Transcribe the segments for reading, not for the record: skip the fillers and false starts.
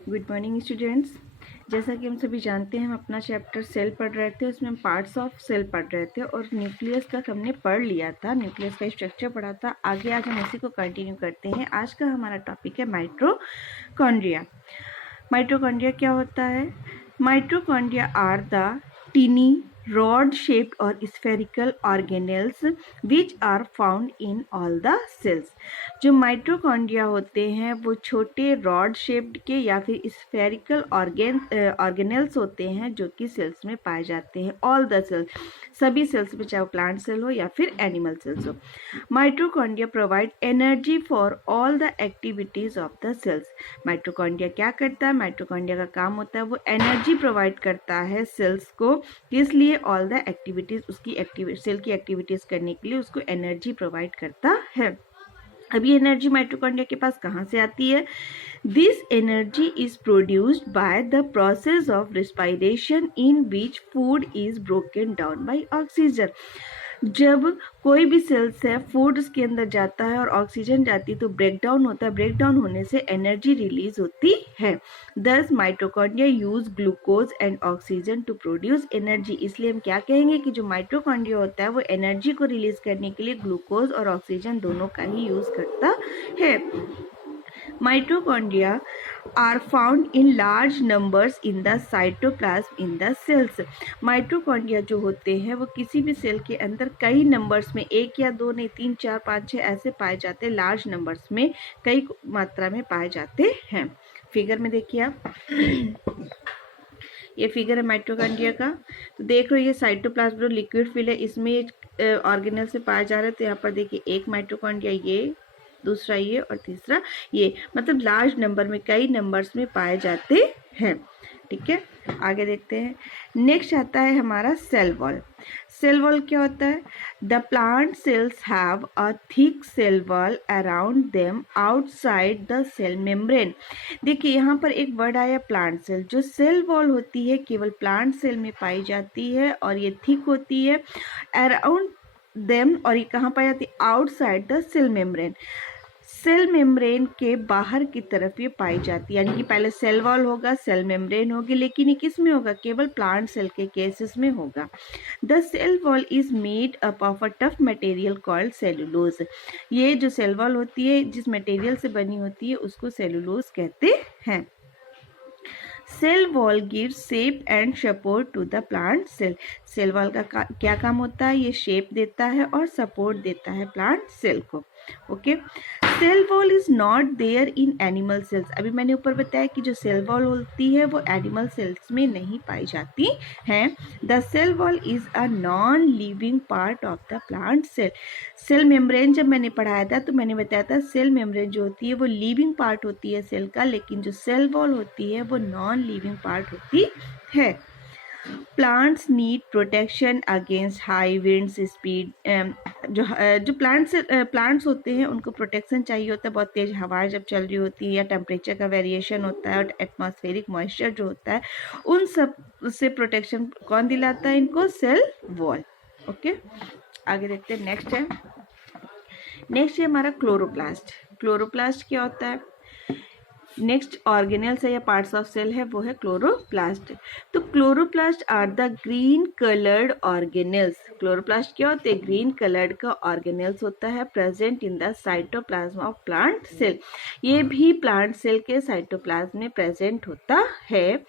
Good morning students. जैसा कि हम सभी जानते हैं, हम अपना चैप्टर सेल पढ़ रहे थे, उसमें हम पार्ट्स ऑफ सेल पढ़ रहे थे और न्यूक्लियस तक हमने पढ़ लिया था, न्यूक्लियस का स्ट्रक्चर पढ़ा था। आगे आज हम उसी को कंटिन्यू करते हैं। आज का हमारा टॉपिक है माइटोकॉन्ड्रिया। माइटोकॉन्ड्रिया क्या होता है? Mitochondria are the tiny rod shaped or spherical organelles which are found in all the cells। जो माइटोकॉन्ड्रिया होते हैं वो छोटे रॉड शेप्ड के या फिर स्फेरिकल ऑर्गेनेल्स होते हैं जो कि सेल्स में पाए जाते हैं। ऑल द सेल्स, सभी सेल्स में, चाहे वो प्लांट सेल हो या फिर एनिमल सेल्स हो। Mitochondria provide energy for all the activities of the cells. Mitochondria क्या करता है? माइटोकॉन्ड्रिया का काम होता है वो एनर्जी प्रोवाइड करता है सेल्स को। किस लिए? ऑल द एक्टिविटीज, उसकी सेल की एक्टिविटीज करने के लिए उसको एनर्जी प्रोवाइड करता है। अब ये एनर्जी माइटोकॉन्ड्रिया के पास कहाँ से आती है? This energy is produced by the process of respiration in which food is broken down by oxygen. जब कोई भी सेल्स है, फूड उसके अंदर जाता है और ऑक्सीजन जाती है तो ब्रेक डाउन होता है। ब्रेक डाउन होने से एनर्जी रिलीज होती है। Thus mitochondria use glucose and oxygen to produce energy. इसलिए हम क्या कहेंगे कि जो माइटोकॉन्ड्रिया होता है वो एनर्जी को रिलीज करने के लिए ग्लूकोज और ऑक्सीजन दोनों का ही यूज करता है। Mitochondria are found in large numbers in the cytoplasm in the cells। Mitochondria जो होते हैं वो किसी भी सेल के अंदर कई नंबर्स में, एक या दो नहीं, 3, 4, 5, 6 ऐसे पाए जाते हैं। लार्ज नंबर्स में, कई मात्रा में पाए जाते हैं। फिगर में देखिए आप, ये फिगर है माइटोकॉन्ड्रिया का। तो देख रहे हो ये साइटोप्लाज्म जो लिक्विड फिल है इसमें ऑर्गेनल से पाए जा रहे हैं। तो यहाँ पर देखिए एक माइटोकॉन्ड्रिया, ये दूसरा ये और तीसरा ये, मतलब लार्ज नंबर में, कई नंबर्स में पाए जाते हैं। ठीक है, आगे देखते हैं। नेक्स्ट आता है हमारा सेल वॉल। सेल वॉल क्या होता है? The plant cells have a thick cell wall around them outside the cell membrane. देखिए यहाँ पर एक वर्ड आया प्लांट सेल। जो सेल वॉल होती है केवल प्लांट सेल में पाई जाती है और ये थिक होती है अराउंड देम, और ये कहाँ पाई जाती है? Outside the cell membrane. Cell membrane के बाहर की तरफ ये पाई जाती है। यानी कि पहले सेल वॉल होगा, सेल मेम्ब्रेन होगी, लेकिन ये किस में होगा? केवल प्लांट सेल के केसेस में होगा। The cell wall is made up of a tough material called cellulose. ये जो सेल वॉल होती है जिस मटेरियल से बनी होती है उसको सेलुलोज कहते हैं। Cell wall gives shape and support to the plant cell. Cell wall का क्या काम होता है? ये शेप देता है और सपोर्ट देता है प्लांट सेल को। Okay, cell wall is not there in animal cells. अभी मैंने ऊपर बताया कि जो सेल वॉल होती है वो एनिमल सेल्स में नहीं पाई जाती है। The cell wall is a non living part of the plant cell. Cell membrane जब मैंने पढ़ाया था तो मैंने बताया था सेल मेम्ब्रेन जो होती है वो लिविंग पार्ट होती है सेल का, लेकिन जो सेल वॉल होती है वो नॉन लिविंग पार्ट होती है। Plants need protection against high winds speed. जो प्लांट्स होते हैं उनको प्रोटेक्शन चाहिए होता है। बहुत तेज हवाएं जब चल रही होती है या टेम्परेचर का वेरिएशन होता है और एटमॉस्फेरिक मॉइस्चर जो होता है, उन सब से प्रोटेक्शन कौन दिलाता है इनको? Cell wall. ओके, आगे देखते हैं। नेक्स्ट है हमारा क्लोरोप्लास्ट। क्लोरोप्लास्ट क्या होता है? नेक्स्ट ऑर्गेनेल्स है या पार्ट्स ऑफ सेल है वो है क्लोरोप्लास्ट। तो chloroplast are the green coloured organelles. Chloroplast क्या होते हैं? ग्रीन कलर्ड का ऑर्गेनेल्स होता है, present in the cytoplasm of plant cell. ये भी प्लांट सेल के साइटोप्लाज्म में प्रेजेंट होता है।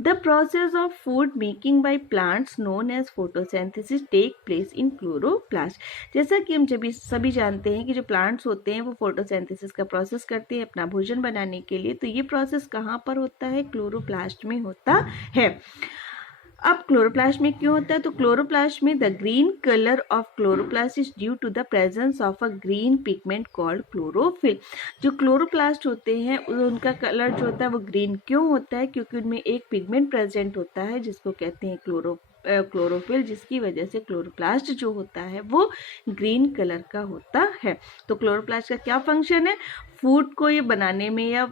The process of food making by plants known as photosynthesis take place in chloroplast. जैसा कि हम सभी जानते हैं कि जो प्लांट्स होते हैं वो फोटोसिंथेसिस का प्रोसेस करते हैं अपना भोजन बनाने के लिए। तो ये प्रोसेस कहाँ पर होता है? क्लोरोप्लास्ट में होता है। अब क्लोरोप्लास्ट में क्यों होता है? तो क्लोरोप्लास्ट में the green colour of chloroplast is due to the presence of a green pigment called chlorophyll. जो क्लोरोप्लास्ट होते हैं उनका कलर जो होता है वो ग्रीन क्यों होता है? क्योंकि उनमें एक पिगमेंट प्रेजेंट होता है जिसको कहते हैं क्लोरोफिल, जिसकी वजह से क्लोरोप्लास्ट जो होता है वो ग्रीन कलर का होता है। तो क्लोरोप्लास्ट का क्या फंक्शन है? फूड को ये बनाने में या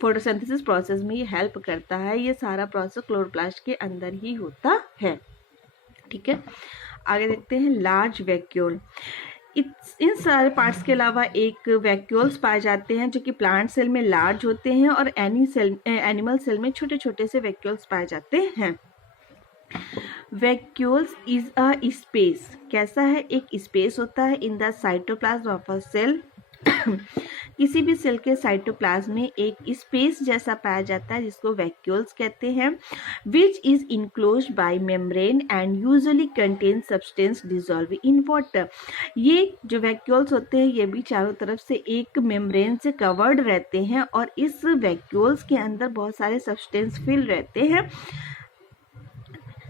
फोटोसिंथेसिस प्रोसेस में ये हेल्प करता है। ये सारा प्रोसेस क्लोरोप्लास्ट के अंदर ही होता है। ठीक है, आगे देखते हैं। Large vacuole. इन सारे पार्ट्स के अलावा एक वैक्यूल्स पाए जाते हैं जो कि प्लांट सेल में लार्ज होते हैं और एनिमल सेल में छोटे छोटे से वैक्यूल्स पाए जाते हैं। वैक्यूल्स इज अ स्पेस, कैसा है, एक स्पेस होता है in the cytoplasm of a cell. किसी भी सेल के साइटोप्लाज्म में एक स्पेस जैसा पाया जाता है जिसको वैक्यूल्स कहते हैं, which is enclosed bye membrane and usually contain substance dissolve in water. ये जो वैक्यूल्स होते हैं ये भी चारों तरफ से एक मेम्ब्रेन से कवर्ड रहते हैं और इस वैक्यूल्स के अंदर बहुत सारे सब्सटेंस फिल रहते हैं।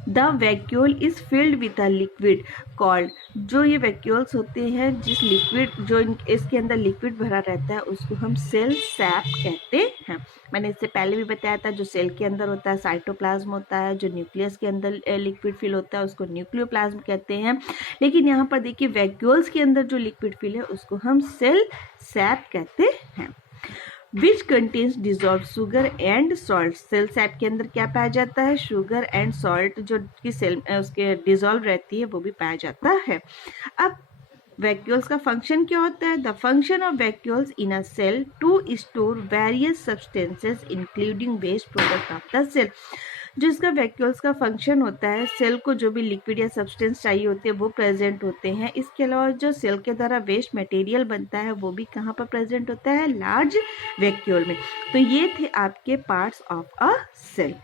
The vacuole is filled with a liquid called, जो ये वैक्यूल्स होते हैं जिस लिक्विड जो इसके अंदर लिक्विड भरा रहता है उसको हम सेल सैप कहते हैं। मैंने इससे पहले भी बताया था जो सेल के अंदर होता है साइटोप्लाज्म होता है, जो न्यूक्लियस के अंदर लिक्विड फिल होता है उसको न्यूक्लियोप्लाज्म कहते हैं, लेकिन यहाँ पर देखिए वैक्यूल्स के अंदर जो लिक्विड फिल है उसको हम सेल सैप कहते हैं। Which contains dissolve sugar and salt, cell sap के अंदर क्या पाया जाता है, शुगर एंड सॉल्ट जो कि सेल उसके डिजॉल्व रहती है वो भी पाया जाता है। अब वैक्यूल्स का फंक्शन क्या होता है, the function of vacuoles in a cell to store various substances including waste product of the cell. जो इसका वैक्यूल्स का फंक्शन होता है, सेल को जो भी लिक्विड या सब्सटेंस चाहिए होते हैं वो प्रेजेंट होते हैं। इसके अलावा जो सेल के द्वारा वेस्ट मटेरियल बनता है वो भी कहाँ पर प्रेजेंट होता है, लार्ज वैक्यूल में। तो ये थे आपके पार्ट्स ऑफ अ सेल।